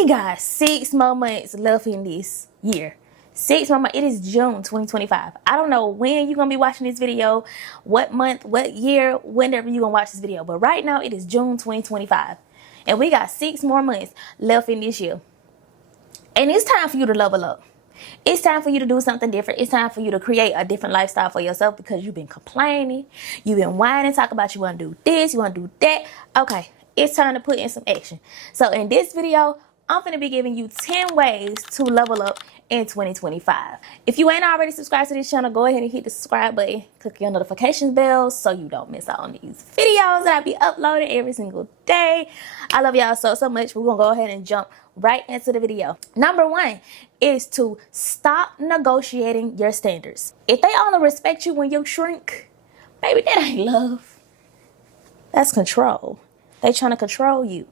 We got 6 more months left in this year. 6 more months. It is June 2025. I don't know when you're going to be watching this video, what month, what year, whenever you're going to watch this video. But right now, it is June 2025. And we got 6 more months left in this year. And it's time for you to level up. It's time for you to do something different. It's time for you to create a different lifestyle for yourself because you've been complaining. You've been whining, talking about you want to do this, you want to do that. Okay, it's time to put in some action. So in this video, I'm going to be giving you 10 ways to level up in 2025. If you ain't already subscribed to this channel, go ahead and hit the subscribe button. Click your notification bell so you don't miss out on these videos that I be uploading every single day. I love y'all so much. We're going to go ahead and jump right into the video. Number 1 is to stop negotiating your standards. If they only respect you when you shrink, baby, that ain't love. That's control. They trying to control you.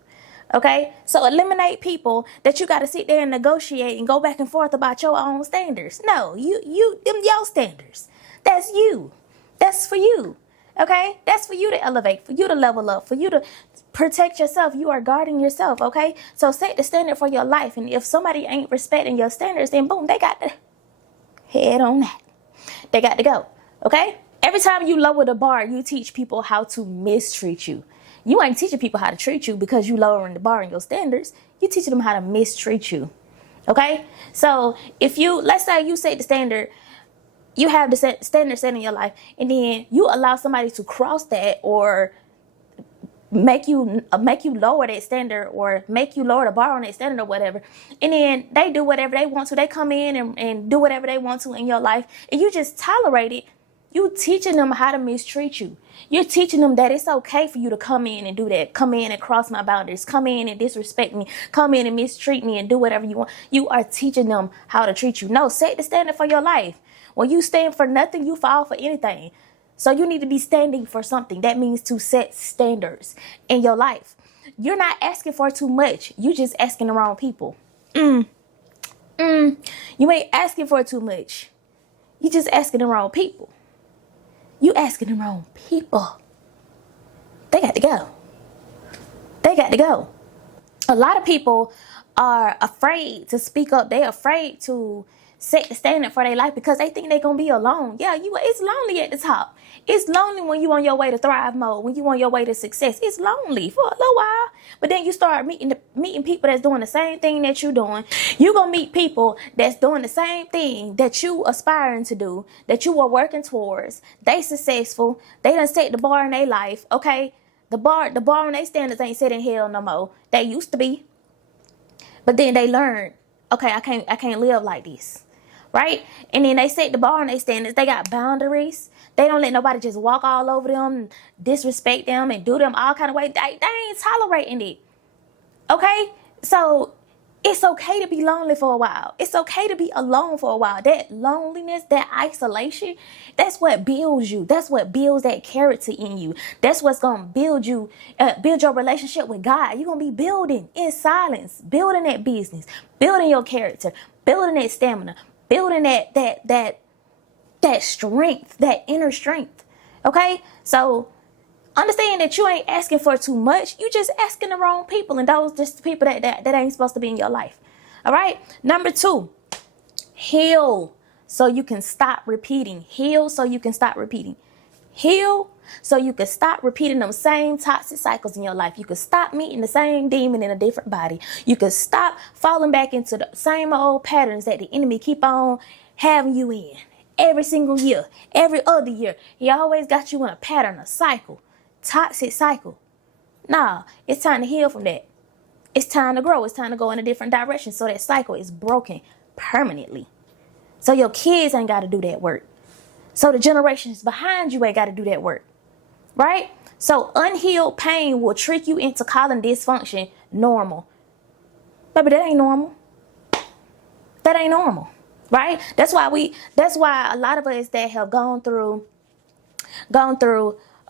Okay, so eliminate people that you got to sit there and negotiate and go back and forth about your own standards. No, them your standards. That's you. That's for you. Okay, that's for you to elevate, for you to level up, for you to protect yourself. You are guarding yourself. Okay, so set the standard for your life. And if somebody ain't respecting your standards, then boom, they got to head on that. They got to go. Okay, every time you lower the bar, you teach people how to mistreat you. You ain't teaching people how to treat you because you lowering the bar in your standards. You teaching them how to mistreat you. Okay? So if you, let's say you set the standard, you have the standard set in your life, and then you allow somebody to cross that or make you lower that standard or make you lower the bar on that standard or whatever, and then they do whatever they want to. They come in and do whatever they want to in your life, and you just tolerate it. You teaching them how to mistreat you. You're teaching them that it's okay for you to come in and do that. Come in and cross my boundaries. Come in and disrespect me. Come in and mistreat me and do whatever you want. You are teaching them how to treat you. No, set the standard for your life. When you stand for nothing, you fall for anything. So you need to be standing for something. That means to set standards in your life. You're not asking for too much. You just asking the wrong people. You ain't asking for too much. You just asking the wrong people. You asking the wrong people. They got to go. They got to go. A lot of people are afraid to speak up. They're afraid to set the standard for their life because they think they're going to be alone. Yeah, it's lonely at the top. It's lonely when you on your way to thrive mode, when you on your way to success. It's lonely for a little while. But then you start meeting people that's doing the same thing that you're doing. You're going to meet people that's doing the same thing that you aspiring to do, that you are working towards. They successful. They done set the bar in their life. Okay, the bar on their standards ain't set in hell no more. They used to be. But then they learned, okay, I can't live like this. Right? And then they set the bar on their standards. They got boundaries. They don't let nobody just walk all over them, disrespect them, and do them all kind of ways. They ain't tolerating it. Okay? So it's okay to be lonely for a while. It's okay to be alone for a while. That loneliness, that isolation, that's what builds you. That's what builds that character in you. That's what's going to build you, build your relationship with God. You're going to be building in silence, building that business, building your character, building that stamina, building that strength, that inner strength. Okay? So understand that you ain't asking for too much. You just asking the wrong people, and those just the people that ain't supposed to be in your life. All right? Number 2, heal so you can stop repeating. Heal so you can stop repeating. Heal so you can stop repeating them same toxic cycles in your life. You can stop meeting the same demon in a different body. You can stop falling back into the same old patterns that the enemy keep on having you in. Every single year, every other year, he always got you in a pattern, a cycle, toxic cycle. Nah, it's time to heal from that. It's time to grow. It's time to go in a different direction so that cycle is broken permanently. So your kids ain't got to do that work. So the generations behind you ain't got to do that work. Right? So unhealed pain will trick you into calling dysfunction normal. Baby, that ain't normal. That ain't normal. Right? That's why a lot of us that have gone through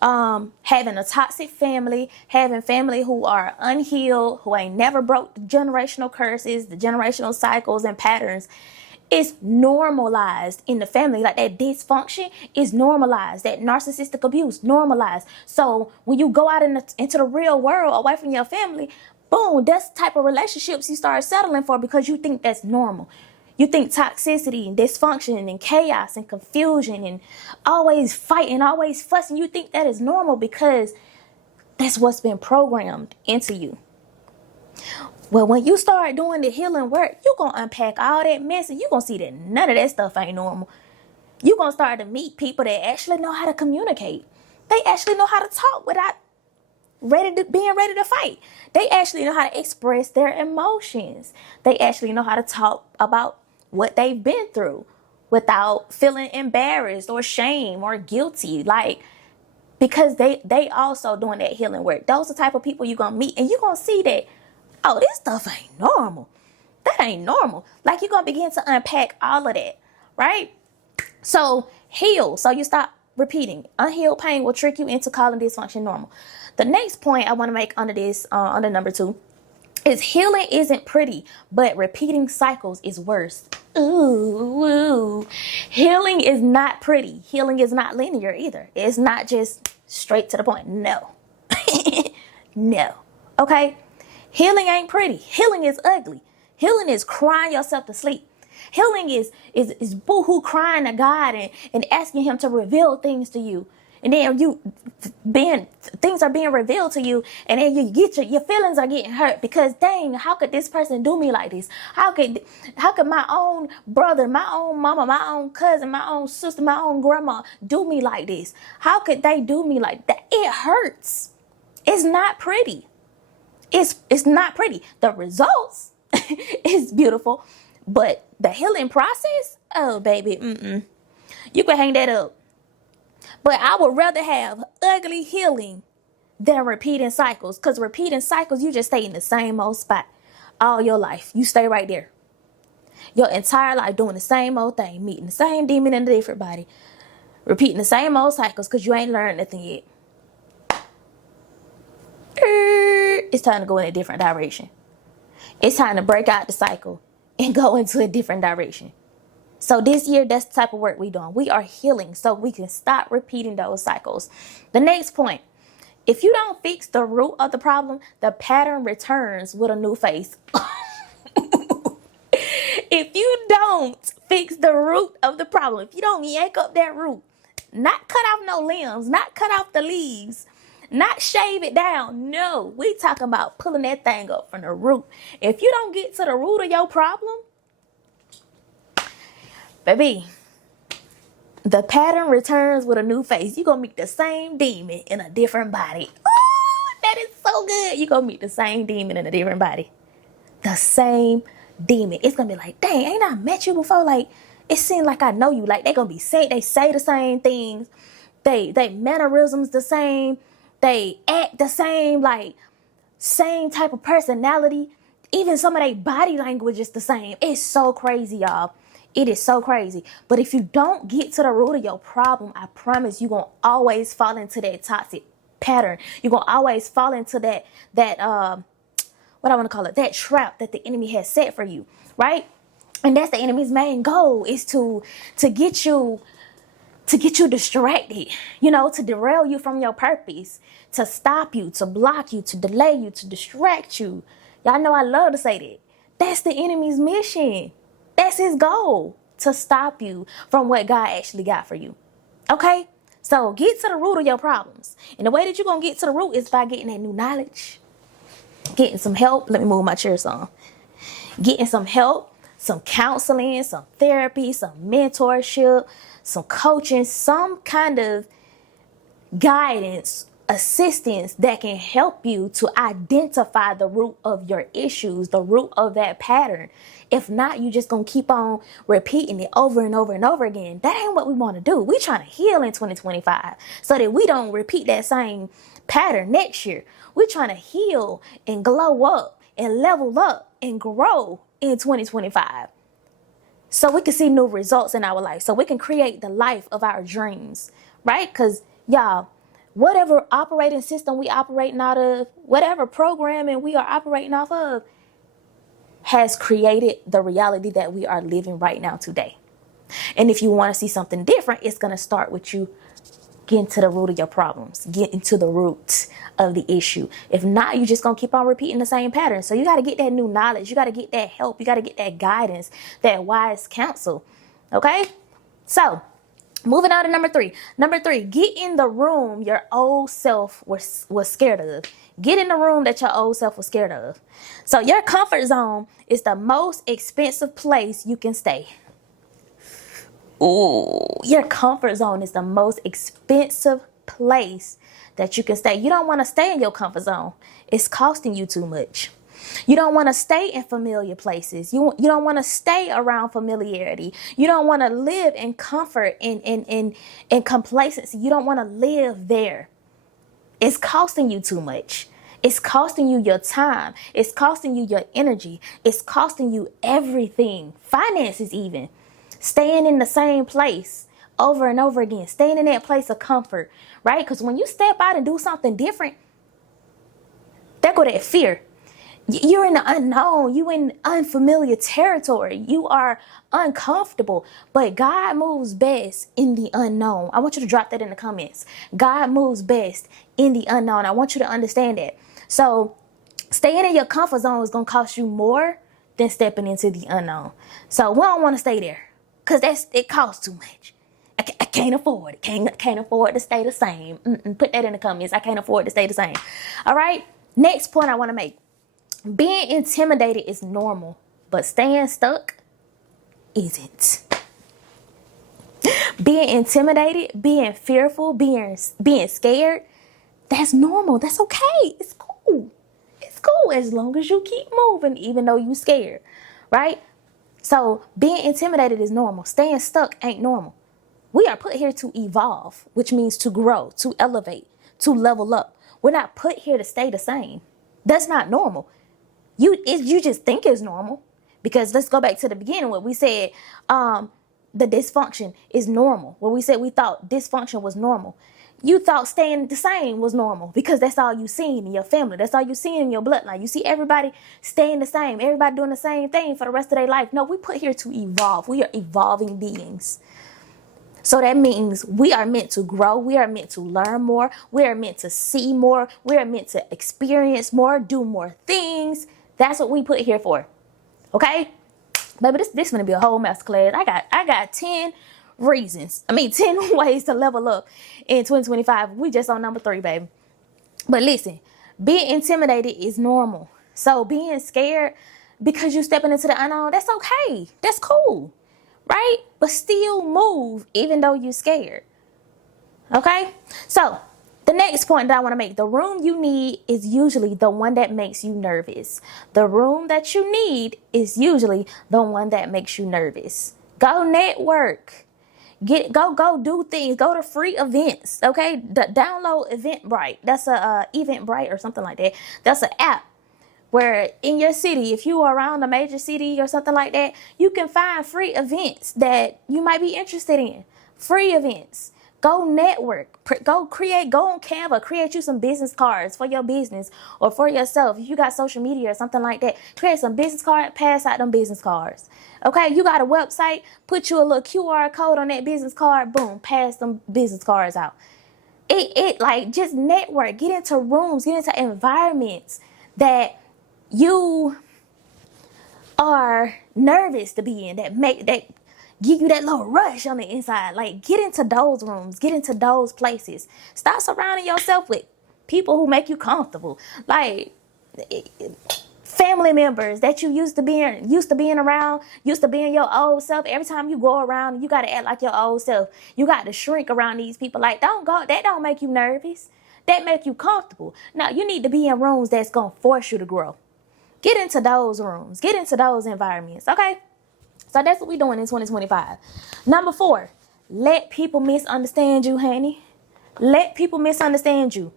having a toxic family, having family who are unhealed, who ain't never broke the generational curses, the generational cycles and patterns, is normalized in the family. Like that dysfunction is normalized, that narcissistic abuse normalized. So when you go out into the real world away from your family, boom, that's the type of relationships you start settling for because you think that's normal. You think toxicity and dysfunction and chaos and confusion and always fighting, always fussing, you think that is normal because that's what's been programmed into you. Well, when you start doing the healing work, you're going to unpack all that mess and you're going to see that none of that stuff ain't normal. You're going to start to meet people that actually know how to communicate. They actually know how to talk without being ready to fight. They actually know how to express their emotions. They actually know how to talk about what they've been through without feeling embarrassed or shame or guilty. Like, because they also doing that healing work. Those are the type of people you're going to meet and you're going to see that, oh, this stuff ain't normal. That ain't normal. Like, you're going to begin to unpack all of that, right? So heal. So you stop repeating. Unhealed pain will trick you into calling dysfunction normal. The next point I want to make under this, under number 2, is healing isn't pretty, but repeating cycles is worse. Ooh. Healing is not pretty. Healing is not linear either. It's not just straight to the point. No. No. Okay? Healing ain't pretty. Healing is ugly. Healing is crying yourself to sleep. Healing is boo-hoo crying to God and asking him to reveal things to you. And then things are being revealed to you, and then you get your feelings are getting hurt because dang, how could this person do me like this? How could my own brother, my own mama, my own cousin, my own sister, my own grandma do me like this? How could they do me like that? It hurts. It's not pretty. It's not pretty. The results is beautiful, but the healing process, oh baby, you can hang that up. But I would rather have ugly healing than repeating cycles. Because repeating cycles, you just stay in the same old spot all your life. You stay right there. Your entire life doing the same old thing. Meeting the same demon in a different body. Repeating the same old cycles because you ain't learned nothing yet. It's time to go in a different direction. It's time to break out the cycle and go into a different direction. So this year, that's the type of work we're doing. We are healing so we can stop repeating those cycles. The next point, if you don't fix the root of the problem, the pattern returns with a new face. If you don't fix the root of the problem, if you don't yank up that root, not cut off no limbs, not cut off the leaves, not shave it down. No, we talking about pulling that thing up from the root. If you don't get to the root of your problem, baby, the pattern returns with a new face. You're going to meet the same demon in a different body. Oh, that is so good. You're going to meet the same demon in a different body. The same demon. It's going to be like, dang, ain't I met you before? Like, it seems like I know you. Like, they going to be they say the same things. They mannerisms the same. They act the same, like, same type of personality. Even some of their body language is the same. It's so crazy, y'all. It is so crazy. But if you don't get to the root of your problem, I promise you're going to always fall into that toxic pattern. You're going to always fall into that what I want to call it, that trap that the enemy has set for you, right? And that's the enemy's main goal, is to get you distracted, to derail you from your purpose, to stop you, to block you, to delay you, to distract you. Y'all know I love to say that. That's the enemy's mission. That's his goal, to stop you from what God actually got for you. Okay? So get to the root of your problems. And the way that you're going to get to the root is by getting that new knowledge, getting some help. Let me move my chair some. Getting some help, some counseling, some therapy, some mentorship, some coaching, some kind of guidance, assistance that can help you to identify the root of your issues, the root of that pattern. If not, you just gonna keep on repeating it over and over and over again. That ain't what we want to do. We trying to heal in 2025 so that we don't repeat that same pattern next year. We trying to heal and glow up and level up and grow in 2025 so we can see new results in our life, so we can create the life of our dreams, right? Because y'all, whatever operating system we operating out of, whatever programming we are operating off of, has created the reality that we are living right now today. And if you want to see something different, it's going to start with you get into the root of your problems. Get into the root of the issue. If not, you're just going to keep on repeating the same pattern. So you got to get that new knowledge. You got to get that help. You got to get that guidance, that wise counsel. Okay? So moving on to number 3. Number 3, get in the room your old self was scared of. Get in the room that your old self was scared of. So your comfort zone is the most expensive place you can stay. Ooh, your comfort zone is the most expensive place that you can stay. You don't want to stay in your comfort zone. It's costing you too much. You don't want to stay in familiar places. You don't want to stay around familiarity. You don't want to live in comfort and complacency. You don't want to live there. It's costing you too much. It's costing you your time. It's costing you your energy. It's costing you everything. Finances even. Staying in the same place over and over again. Staying in that place of comfort, right? Because when you step out and do something different, there go that fear. You're in the unknown. You in unfamiliar territory. You are uncomfortable. But God moves best in the unknown. I want you to drop that in the comments. God moves best in the unknown. I want you to understand that. So staying in your comfort zone is going to cost you more than stepping into the unknown. So we don't want to stay there because it costs too much. I can't afford it. Can't afford to stay the same. Put that in the comments. I can't afford to stay the same. All right. Next point I want to make. Being intimidated is normal, but staying stuck isn't. Being intimidated, being fearful, being scared, that's normal. That's okay. It's cool. It's cool as long as you keep moving, even though you're scared, right? So being intimidated is normal. Staying stuck ain't normal. We are put here to evolve, which means to grow, to elevate, to level up. We're not put here to stay the same. That's not normal. You just think it's normal, because let's go back to the beginning where we said the dysfunction is normal. Where we said we thought dysfunction was normal. You thought staying the same was normal because that's all you seen in your family. That's all you see in your bloodline. You see everybody staying the same, everybody doing the same thing for the rest of their life. No, we put here to evolve. We are evolving beings. So that means we are meant to grow. We are meant to learn more. We are meant to see more. We are meant to experience more, do more things. That's what we put here for. Okay? Baby, this is going to be a whole masterclass. I got 10 reasons. 10 ways to level up in 2025. We just on number 3, baby. But listen, being intimidated is normal. So being scared because you're stepping into the unknown, that's okay. That's cool. Right? But still move even though you're scared. Okay? So the next point that I want to make, the room you need is usually the one that makes you nervous. The room that you need is usually the one that makes you nervous. Go network. Go do things. Go to free events. Okay? Download Eventbrite. That's a Eventbrite or something like that. That's an app where in your city, if you are around a major city or something like that, you can find free events that you might be interested in. Free events. Go network. Go on Canva, create you some business cards for your business or for yourself. If you got social media or something like that, create some business cards, pass out them business cards. Okay, you got a website, put you a little QR code on that business card, boom, pass them business cards out. Just network, get into rooms, get into environments that you are nervous to be in, that give you that little rush on the inside. Like, get into those rooms, get into those places. Stop surrounding yourself with people who make you comfortable. Like family members that you used to being around, used to being your old self. Every time you go around, you gotta act like your old self. You got to shrink around these people. Like, that don't make you nervous. That make you comfortable. Now you need to be in rooms that's gonna force you to grow. Get into those rooms. Get into those environments. Okay? So that's what we're doing in 2025. Number 4, let people misunderstand you, honey. Let people misunderstand you.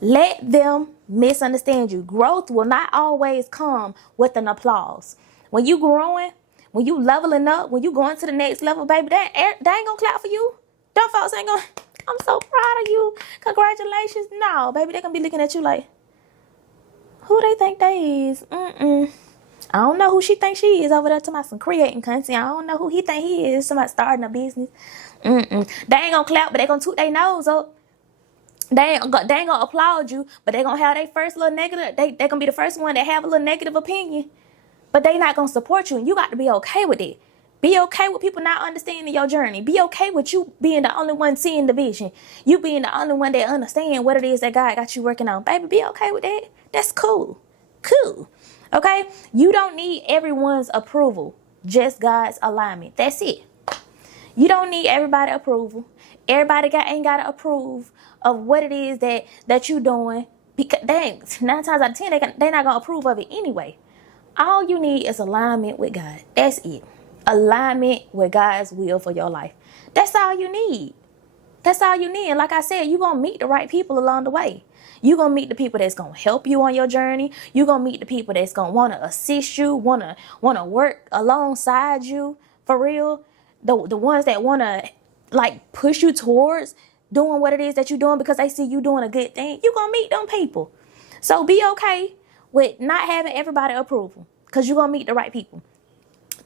Let them misunderstand you. Growth will not always come with an applause. When you growing, when you leveling up, when you going to the next level, baby, they ain't gonna clap for you. Them folks ain't gonna, I'm so proud of you. Congratulations. No, baby, they gonna be looking at you like, who they think they is? I don't know who she thinks she is over there talking about some creating content. I don't know who he think he is, somebody starting a business. They ain't gonna clap, but they gonna toot their nose up. They ain't gonna applaud you, but they gonna have their first little negative. They gonna be the first one that have a little negative opinion, but they not gonna support you, and you got to be okay with it. Be okay with people not understanding your journey. Be okay with you being the only one seeing the vision. You being the only one that understand what it is that God got you working on. Baby, be okay with that. That's cool. Cool. Okay? You don't need everyone's approval. Just God's alignment. That's it. You don't need everybody's approval. Everybody ain't got to approve of what it is that you doing. Because 9 times out of 10, they not going to approve of it anyway. All you need is alignment with God. That's it. Alignment with God's will for your life. That's all you need. That's all you need. And like I said, you're going to meet the right people along the way. You're going to meet the people that's going to help you on your journey. You're going to meet the people that's going to want to assist you, want to work alongside you for real. The ones that want to like push you towards doing what it is that you're doing because they see you doing a good thing. You're going to meet them people. So be okay with not having everybody approval because you're going to meet the right people.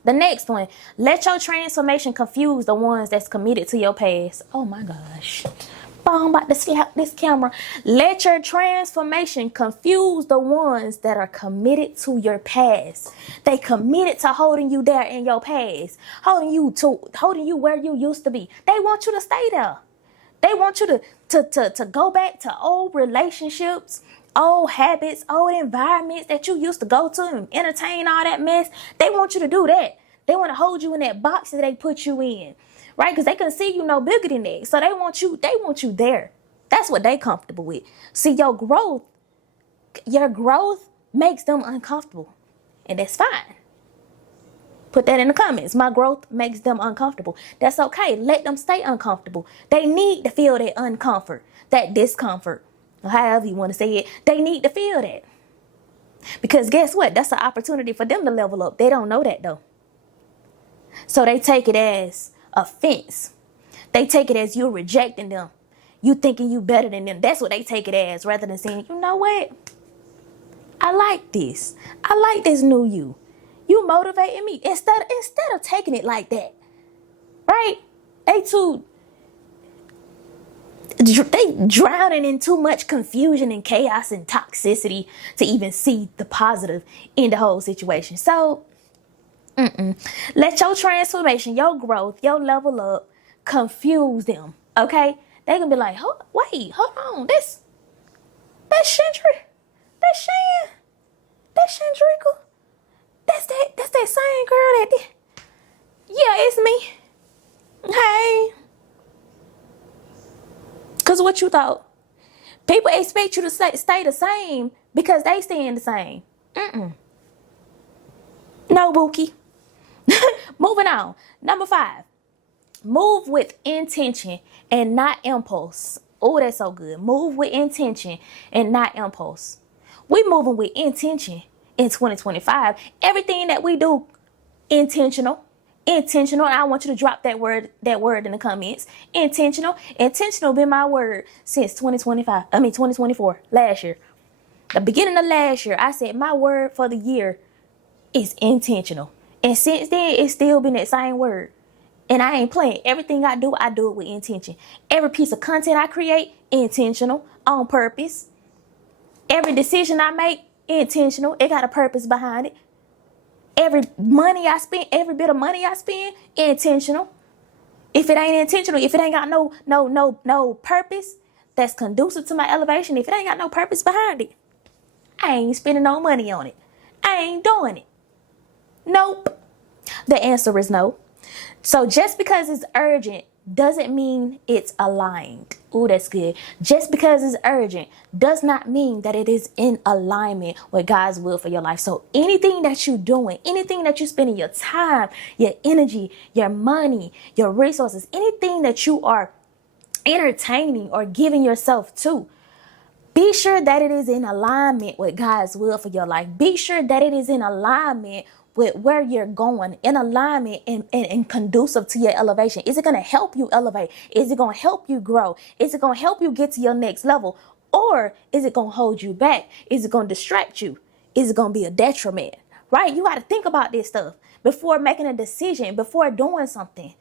The next one, let your transformation confuse the ones that's committed to your past. Oh my gosh. I'm about to slap this camera. Let your transformation confuse the ones that are committed to your past. They committed to holding you there in your past, holding you where you used to be. They want you to stay there. They want you to go back to old relationships, old habits, old environments that you used to go to and entertain all that mess. They want you to do that. They want to hold you in that box that they put you in, right? Because they can see you no bigger than that. So they want you there. That's what they comfortable with. See, your growth makes them uncomfortable. And that's fine. Put that in the comments. My growth makes them uncomfortable. That's okay. Let them stay uncomfortable. They need to feel that uncomfort, that discomfort, or however you want to say it. They need to feel that. Because guess what? That's an opportunity for them to level up. They don't know that though. So they take it as offense. They take it as you rejecting them. You thinking you better than them. That's what they take it as, rather than saying, you know what? I like this. I like this new you. You motivating me. Instead of taking it like that. Right? They drowning in too much confusion and chaos and toxicity to even see the positive in the whole situation. So, let your transformation, your growth, your level up confuse them. Okay? They gonna be like, hold on. That's Shandricka. That's Shandricka. That's that same girl that did. Yeah, it's me. Hey. Because what you thought? People expect you to stay the same because they staying the same. No, Bookie. Moving on. Number 5. Move with intention and not impulse. Oh, that's so good. Move with intention and not impulse. We moving with intention in 2025. Everything that we do, intentional. Intentional. I want you to drop that word in the comments. Intentional. Intentional been my word since 2024, last year. The beginning of last year, I said my word for the year is intentional. And since then, it's still been that same word. And I ain't playing. Everything I do it with intention. Every piece of content I create, intentional, on purpose. Every decision I make, intentional. It got a purpose behind it. Every money I spend, every bit of money I spend, intentional. If it ain't intentional, if it ain't got no purpose that's conducive to my elevation, if it ain't got no purpose behind it, I ain't spending no money on it. I ain't doing it. Nope. The answer is no. So just because it's urgent doesn't mean it's aligned. Ooh, that's good. Just because it's urgent does not mean that it is in alignment with God's will for your life. So anything that you're doing, anything that you're spending your time, your energy, your money, your resources, anything that you are entertaining or giving yourself to, be sure that it is in alignment with God's will for your life. Be sure that it is in alignment with where you're going, in alignment and conducive to your elevation. Is it going to help you elevate? Is it going to help you grow? Is it going to help you get to your next level? Or is it going to hold you back? Is it going to distract you? Is it going to be a detriment? right? You got to think about this stuff before making a decision, before doing something,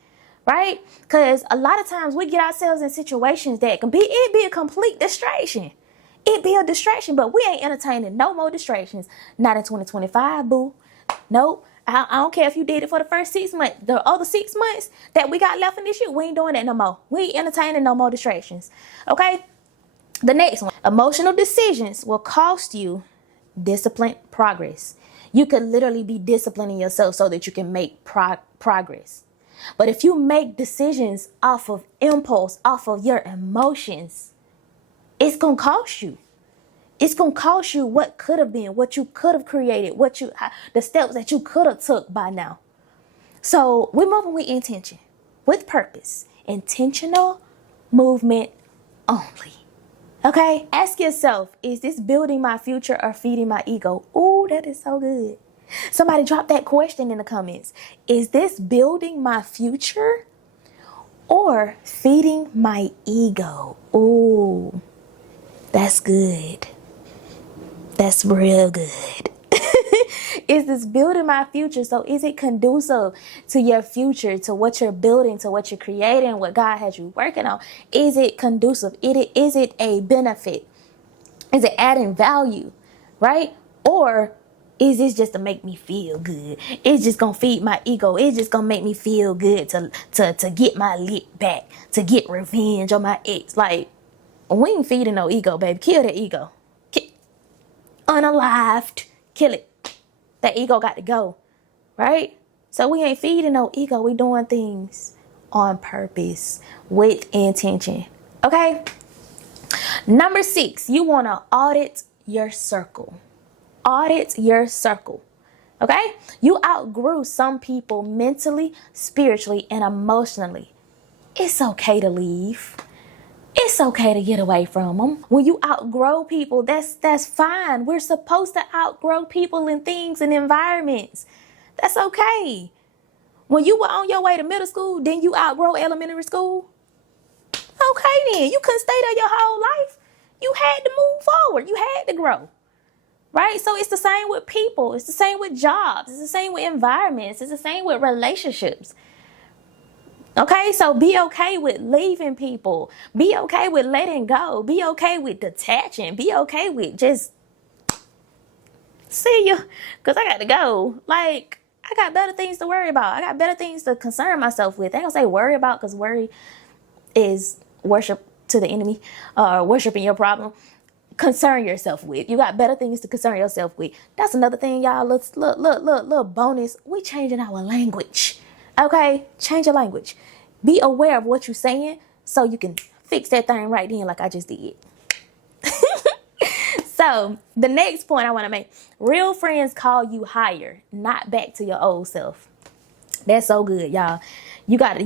right? Because a lot of times we get ourselves in situations that it be a complete distraction. It be a distraction, but we ain't entertaining no more distractions. Not in 2025, boo. Nope. I don't care if you did it for the first 6 months. The other 6 months that we got left in this year, we ain't doing that no more. We ain't entertaining no more distractions. Okay? The next one. Emotional decisions will cost you disciplined progress. You could literally be disciplining yourself so that you can make progress. But if you make decisions off of impulse, off of your emotions, it's going to cost you. It's going to cost you what could have been, what you could have created, the steps that you could have took by now. So we're moving with intention, with purpose, intentional movement only. Okay? Ask yourself, is this building my future or feeding my ego? Ooh, that is so good. Somebody drop that question in the comments. Is this building my future or feeding my ego? Ooh, that's good. That's real good. Is this building my future? So is it conducive to your future, to what you're building, to what you're creating, what God has you working on? Is it conducive? Is it a benefit? Is it adding value? Right? Or is this just to make me feel good? It's just gonna feed my ego. It's just gonna make me feel good to get my lick back, to get revenge on my ex. Like, we ain't feeding no ego, baby. Kill that ego. Unalived. Kill it. That ego got to go. Right? So we ain't feeding no ego. We doing things on purpose with intention. Okay? Number 6, you want to audit your circle. Audit your circle. Okay? You outgrew some people mentally, spiritually, and emotionally. It's okay to leave. It's okay to get away from them. When you outgrow people, that's fine. We're supposed to outgrow people and things and environments. That's okay. When you were on your way to middle school, then you outgrow elementary school. Okay then. You couldn't stay there your whole life. You had to move forward. You had to grow. Right? So it's the same with people. It's the same with jobs. It's the same with environments. It's the same with relationships. Okay, so be okay with leaving people. Be okay with letting go. Be okay with detaching. Be okay with just see you, because I got to go. Like, I got better things to worry about. I got better things to concern myself with. I ain't gonna say worry about, because worry is worship to the enemy, worshiping your problem. Concern yourself with. You got better things to concern yourself with. That's another thing, y'all. Little bonus. We changing our language. Okay, change your language. Be aware of what you're saying so you can fix that thing right then, like I just did. So the next point I want to make: real friends call you higher, not back to your old self. That's so good, y'all. You got to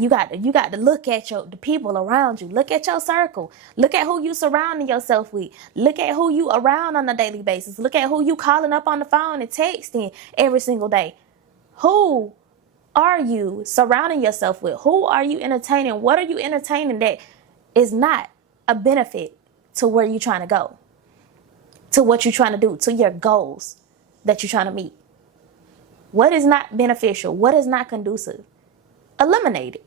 look at the people around you. Look at your circle. Look at who you surrounding yourself with. Look at who you around on a daily basis. Look at who you calling up on the phone and texting every single day. Who are you surrounding yourself with? Who are you entertaining? What are you entertaining that is not a benefit to where you're trying to go, to what you're trying to do, to your goals that you're trying to meet? What is not beneficial? What is not conducive? Eliminate it.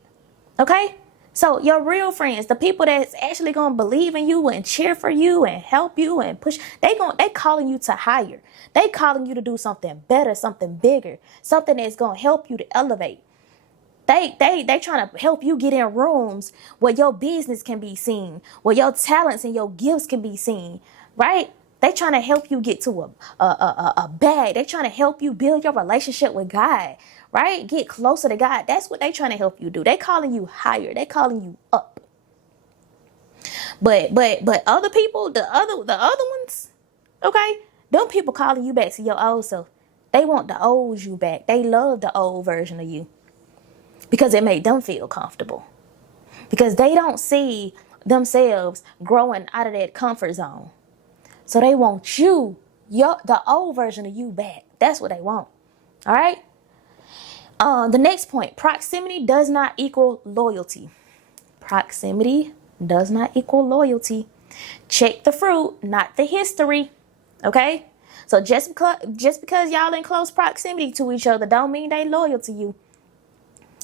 Okay? So your real friends, the people that's actually going to believe in you and cheer for you and help you and push, they calling you to higher. They calling you to do something better, something bigger, something that's going to help you to elevate. They trying to help you get in rooms where your business can be seen, where your talents and your gifts can be seen, right? They trying to help you get to a bag. They trying to help you build your relationship with God, right? Get closer to God. That's what they trying to help you do. They calling you higher. They calling you up. But other people, the other ones, okay? Them people calling you back to your old self. They want the old you back. They love the old version of you because it made them feel comfortable. Because they don't see themselves growing out of that comfort zone. So they want you, the old version of you back. That's what they want. All right? The next point, proximity does not equal loyalty. Proximity does not equal loyalty. Check the fruit, not the history. Okay? So just because y'all in close proximity to each other don't mean they loyal to you.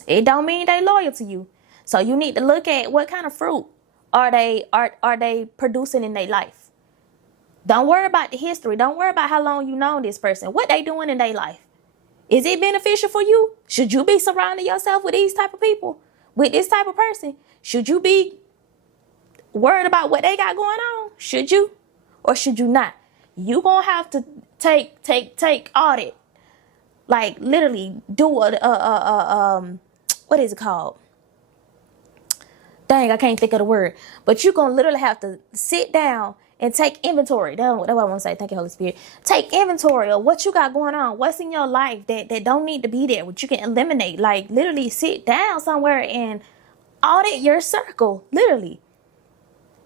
It don't mean they loyal to you. So you need to look at what kind of fruit are they producing in their life. Don't worry about the history. Don't worry about how long you know this person. What they doing in their life. Is it beneficial for you? Should you be surrounding yourself with these type of people? With this type of person? Should you be worried about what they got going on? Should you? Or should you not? You gonna have to take audit. Like literally do what is it called? Dang, I can't think of the word. But you're going to literally have to sit down and take inventory. That's what I want to say. Thank you, Holy Spirit. Take inventory of what you got going on. What's in your life that don't need to be there, what you can eliminate. Like literally sit down somewhere and audit your circle. Literally.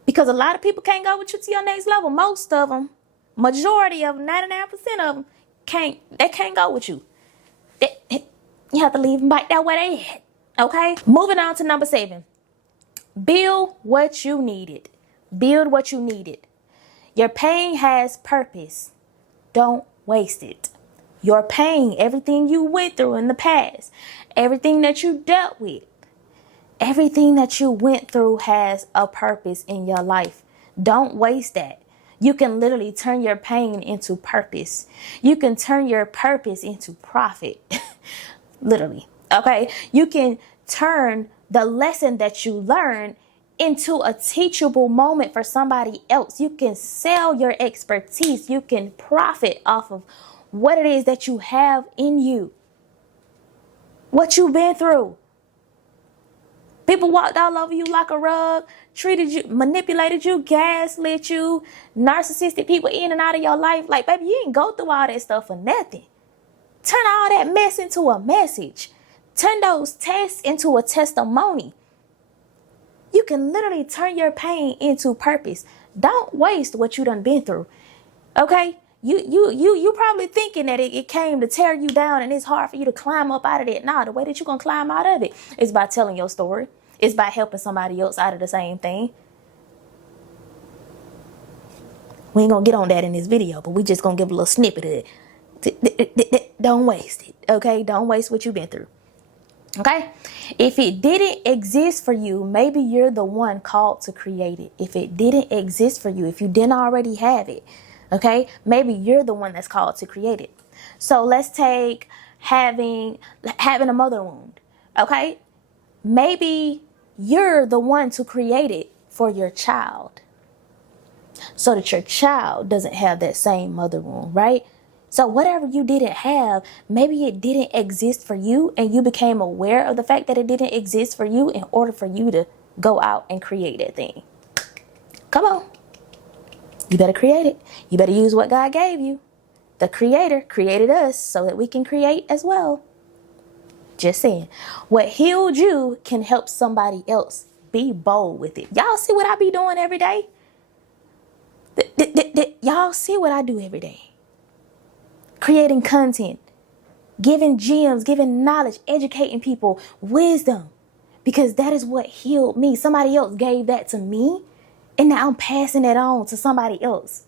Because a lot of people can't go with you to your next level. Most of them, majority of them, 99% of them, can't go with you. You have to leave them back there where they at. Okay? Moving on to number 7. Build what you needed. Build what you needed. Your pain has purpose. Don't waste it. Your pain, everything you went through in the past, everything that you dealt with, everything that you went through has a purpose in your life. Don't waste that. You can literally turn your pain into purpose. You can turn your purpose into profit. Literally. Okay? You can turn the lesson that you learned into a teachable moment for somebody else. You can sell your expertise. You can profit off of what it is that you have in you. What you've been through. People walked all over you like a rug, treated you, manipulated you, gaslit you, narcissistic people in and out of your life. Like, baby, you ain't go through all that stuff for nothing. Turn all that mess into a message. Turn those tests into a testimony. You can literally turn your pain into purpose. Don't waste what you done been through. Okay? You probably thinking that it came to tear you down and it's hard for you to climb up out of it. Nah, the way that you're going to climb out of it is by telling your story. It's by helping somebody else out of the same thing. We ain't going to get on that in this video, but we just going to give a little snippet of it. Don't waste it. Okay? Don't waste what you've been through. Okay? If it didn't exist for you, maybe you're the one called to create it. If it didn't exist for you, if you didn't already have it, okay, maybe you're the one that's called to create it. So let's take having a mother wound. Okay? Maybe you're the one to create it for your child, so that your child doesn't have that same mother wound, right? So whatever you didn't have, maybe it didn't exist for you and you became aware of the fact that it didn't exist for you in order for you to go out and create that thing. Come on. You better create it. You better use what God gave you. The Creator created us so that we can create as well. Just saying. What healed you can help somebody else. Be bold with it. Y'all see what I be doing every day? Y'all see what I do every day. Creating content, giving gems, giving knowledge, educating people, wisdom, because that is what healed me. Somebody else gave that to me, and now I'm passing it on to somebody else,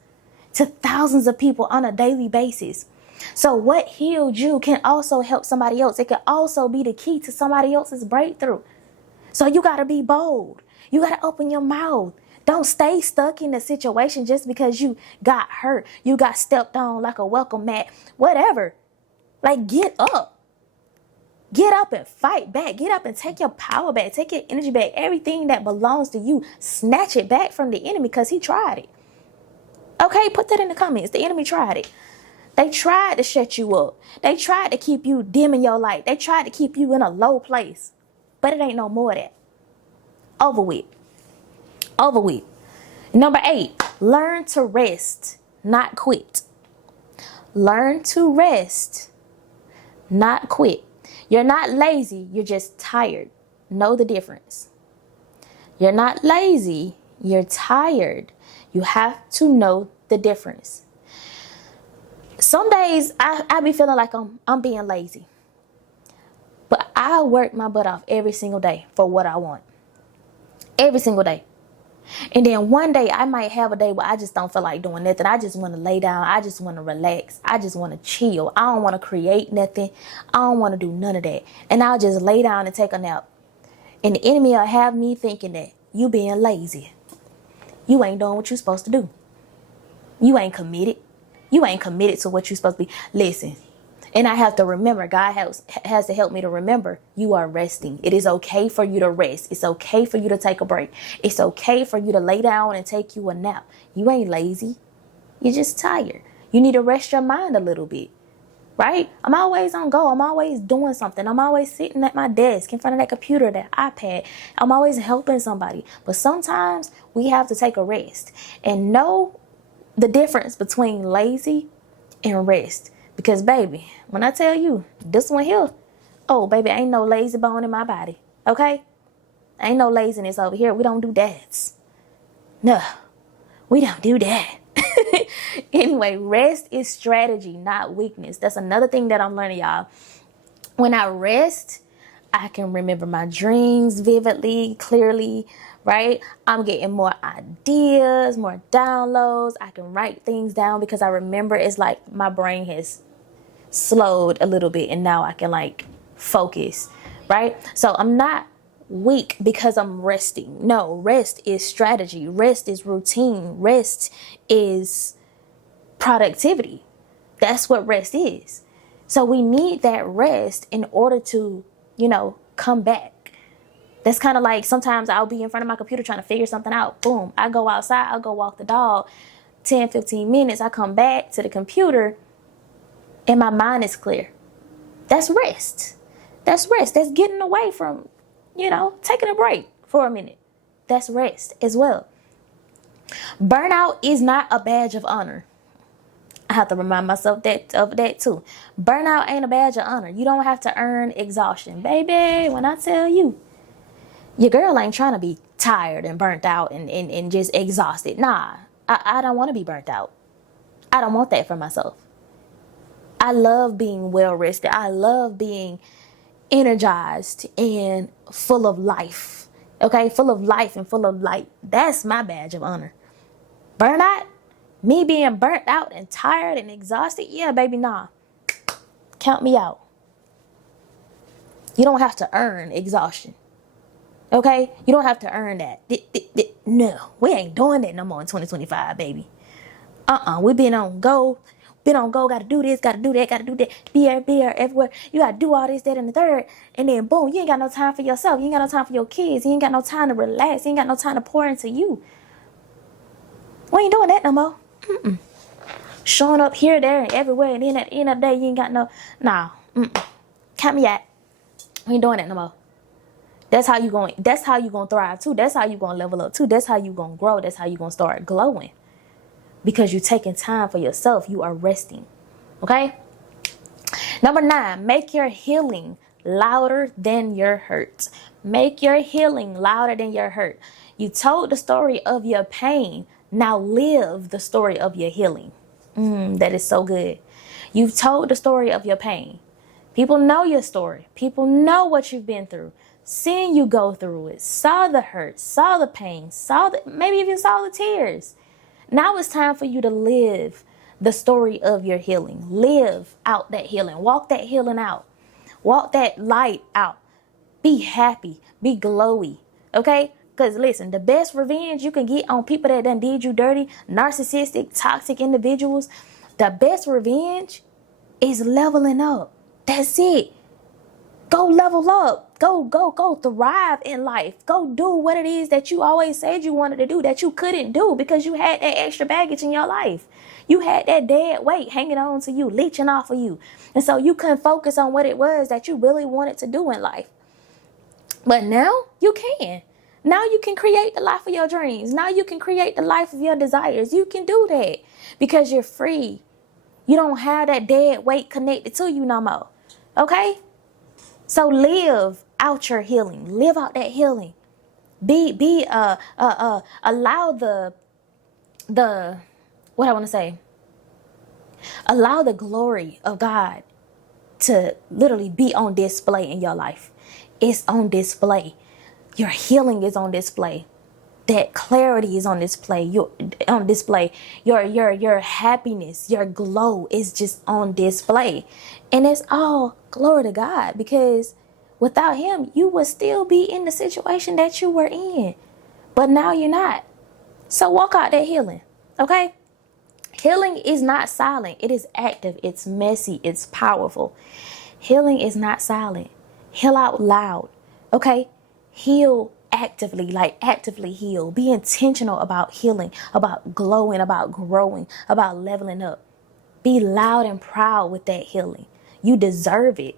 to thousands of people on a daily basis. So what healed you can also help somebody else. It can also be the key to somebody else's breakthrough. So you got to be bold. You got to open your mouth. Don't stay stuck in the situation just because you got hurt. You got stepped on like a welcome mat. Whatever. Like, get up. Get up and fight back. Get up and take your power back. Take your energy back. Everything that belongs to you, snatch it back from the enemy because he tried it. Okay, put that in the comments. The enemy tried it. They tried to shut you up. They tried to keep you dim in your light. They tried to keep you in a low place. But it ain't no more of that. Over with. Over with. Number 8, learn to rest, not quit. Learn to rest, not quit. You're not lazy, you're just tired. Know the difference. You're not lazy, you're tired. You have to know the difference. Some days I be feeling like I'm being lazy. But I work my butt off every single day for what I want. Every single day. And then one day I might have a day where I just don't feel like doing nothing. I just want to lay down. I just want to relax. I just want to chill. I don't want to create nothing. I don't want to do none of that. And I'll just lay down and take a nap. And the enemy will have me thinking that you being lazy. You ain't doing what you're supposed to do. You ain't committed. You ain't committed to what you're supposed to be. Listen. And I have to remember, God has to help me to remember, you are resting. It is okay for you to rest. It's okay for you to take a break. It's okay for you to lay down and take you a nap. You ain't lazy. You're just tired. You need to rest your mind a little bit, right? I'm always on go. I'm always doing something. I'm always sitting at my desk in front of that computer, that iPad. I'm always helping somebody. But sometimes we have to take a rest and know the difference between lazy and rest. Because, baby, when I tell you this one here, oh, baby, ain't no lazy bone in my body. Okay? Ain't no laziness over here. We don't do that. No, we don't do that. Anyway, rest is strategy, not weakness. That's another thing that I'm learning, y'all. When I rest, I can remember my dreams vividly, clearly, right? I'm getting more ideas, more downloads. I can write things down because I remember. It's like my brain has slowed a little bit and now I can like focus, right? So I'm not weak because I'm resting. No, rest is strategy. Rest is routine. Rest is productivity. That's what rest is. So we need that rest in order to, come back. That's kind of like sometimes I'll be in front of my computer trying to figure something out. Boom. I go outside. I'll go walk the dog. 10, 15 minutes. I come back to the computer and my mind is clear. That's rest. That's rest. That's getting away from, taking a break for a minute. That's rest as well. Burnout is not a badge of honor. I have to remind myself of that too. Burnout ain't a badge of honor. You don't have to earn exhaustion. Baby, when I tell you, your girl ain't trying to be tired and burnt out and just exhausted. Nah, I don't want to be burnt out. I don't want that for myself. I love being well rested. I love being energized and full of life. Okay, full of life and full of light. That's my badge of honor. Burnout? Me being burnt out and tired and exhausted? Yeah, baby, nah. Count me out. You don't have to earn exhaustion. Okay? You don't have to earn that. No, we ain't doing that no more in 2025, baby. We been on go. Gotta do this, gotta do that, gotta do that. Be here, everywhere. You gotta do all this, that, and the third. And then boom, you ain't got no time for yourself. You ain't got no time for your kids. You ain't got no time to relax. You ain't got no time to pour into you. We ain't doing that no more. Showing up here, there, and everywhere. And then at the end of the day, you ain't got no... Nah. Count me out. We ain't doing that no more. That's how you gonna thrive too. That's how you gonna level up too. That's how you gonna grow. That's how you gonna start glowing. Because you're taking time for yourself. You are resting. Okay? Number 9, make your healing louder than your hurt. Make your healing louder than your hurt. You told the story of your pain. Now live the story of your healing. That is so good. You've told the story of your pain. People know your story. People know what you've been through. Seeing you go through it. Saw the hurt. Saw the pain. Maybe even saw the tears. Now it's time for you to live the story of your healing. Live out that healing. Walk that healing out. Walk that light out. Be happy. Be glowy. Okay? Because listen, the best revenge you can get on people that done did you dirty, narcissistic, toxic individuals, the best revenge is leveling up. That's it. Go level up. Go thrive in life. Go do what it is that you always said you wanted to do that you couldn't do because you had that extra baggage in your life. You had that dead weight hanging on to you, leeching off of you. And so you couldn't focus on what it was that you really wanted to do in life. But now you can. Now you can create the life of your dreams. Now you can create the life of your desires. You can do that because you're free. You don't have that dead weight connected to you no more. Okay? So live out your healing. Live out that healing. Allow allow the glory of God to literally be on display in your life. It's on display. Your healing is on display. that clarity is on display. Your happiness, your glow is just on display. And it's all glory to God, because without him, you would still be in the situation that you were in. But now you're not. So walk out that healing. Okay? Healing is not silent. It is active. It's messy. It's powerful. Healing is not silent. Heal out loud. Okay? Heal actively, like actively heal. Be intentional about healing, about glowing, about growing, about leveling up. Be loud and proud with that healing. You deserve it.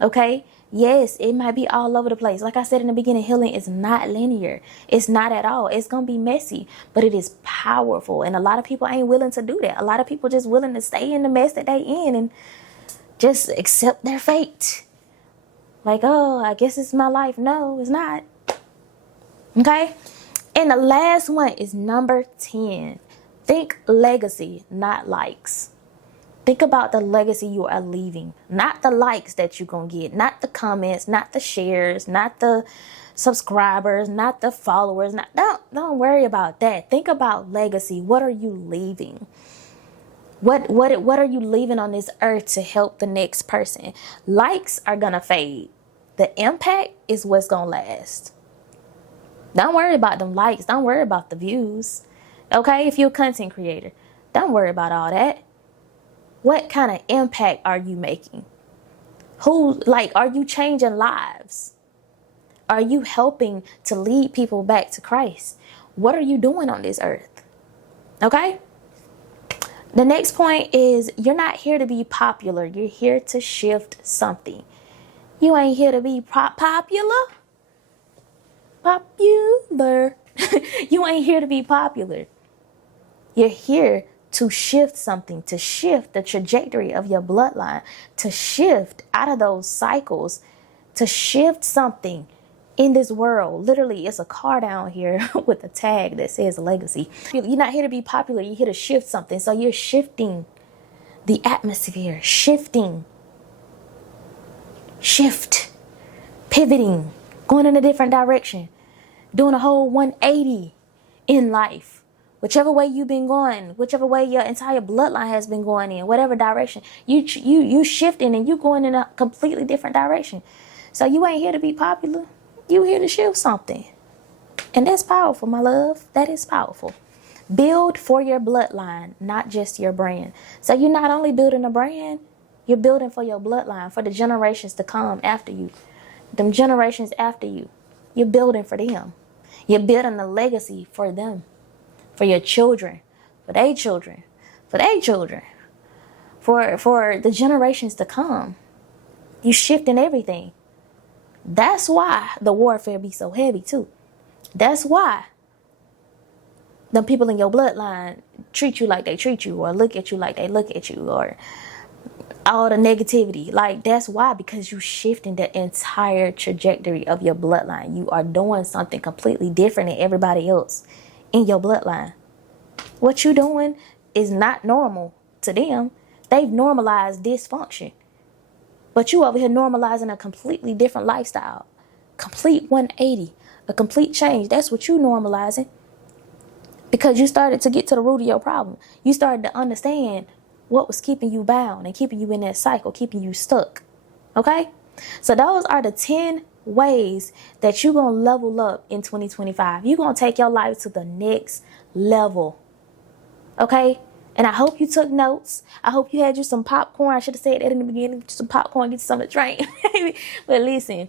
Okay? Yes, it might be all over the place. Like I said in the beginning, healing is not linear. It's not at all. It's going to be messy, but it is powerful. And a lot of people ain't willing to do that. A lot of people just willing to stay in the mess that they in and just accept their fate. Like, oh, I guess it's my life. No, it's not. Okay? And the last one is number 10. Think legacy, not likes. Think about the legacy you are leaving, not the likes that you're going to get, not the comments, not the shares, not the subscribers, not the followers. Don't worry about that. Think about legacy. What are you leaving? What are you leaving on this earth to help the next person? Likes are going to fade. The impact is what's going to last. Don't worry about them likes. Don't worry about the views. Okay? If you're a content creator, don't worry about all that. What kind of impact are you making? Are you changing lives? Are you helping to lead people back to Christ? What are you doing on this earth? Okay? The next point is, you're not here to be popular. You're here to shift something. You ain't here to be popular. You ain't here to be popular. You're here to shift something, to shift the trajectory of your bloodline, to shift out of those cycles, to shift something in this world. Literally, it's a car down here with a tag that says legacy. You're not here to be popular. You're here to shift something. So you're shifting the atmosphere, pivoting, going in a different direction, doing a whole 180 in life. Whichever way you've been going, whichever way your entire bloodline has been going in, whatever direction, you shifting and you going in a completely different direction. So you ain't here to be popular. You here to shift something. And that's powerful, my love. That is powerful. Build for your bloodline, not just your brand. So you're not only building a brand, you're building for your bloodline, for the generations to come after you. Them generations after you. You're building for them. You're building a legacy for them. For your children, for their children, for their children, for the generations to come. You shifting everything. That's why the warfare be so heavy too. That's why the people in your bloodline treat you like they treat you, or look at you like they look at you, or all the negativity. Like, that's why, because you shifting the entire trajectory of your bloodline. You are doing something completely different than everybody else in your bloodline. What you doing is not normal to them. They've normalized dysfunction. But you over here normalizing a completely different lifestyle. Complete 180. A complete change. That's what you normalizing. Because you started to get to the root of your problem. You started to understand what was keeping you bound and keeping you in that cycle, keeping you stuck. Okay? So those are the 10 ways that you're going to level up in 2025. You're going to take your life to the next level. Okay? And I hope you took notes. I hope you had you some popcorn. I should have said that in the beginning. Get you some popcorn, get you something to drink. But listen,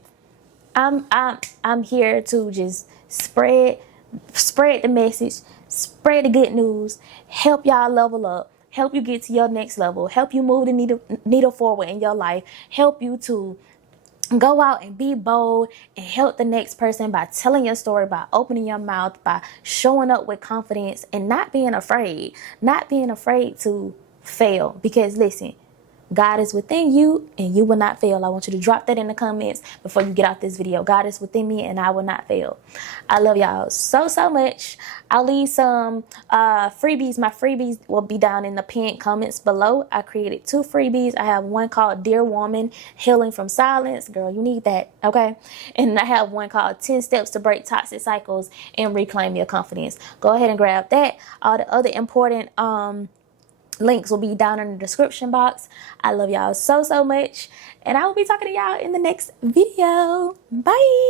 I'm here to just spread the message, spread the good news, help y'all level up, help you get to your next level, help you move the needle forward in your life, help you to go out and be bold and help the next person by telling your story, by opening your mouth, by showing up with confidence and not being afraid to fail. Because listen, God is within you and you will not fail. I want you to drop that in the comments before you get out this video. God is within me and I will not fail. I love y'all so much. I'll leave some freebies. My freebies will be down in the pinned comments below. I created 2 freebies. I have one called Dear Woman, Healing from Silence. Girl, you need that, okay? And I have one called 10 Steps to Break Toxic Cycles and Reclaim Your Confidence. Go ahead and grab that. All the other important links will be down in the description box. I love y'all so much. And I will be talking to y'all in the next video. Bye.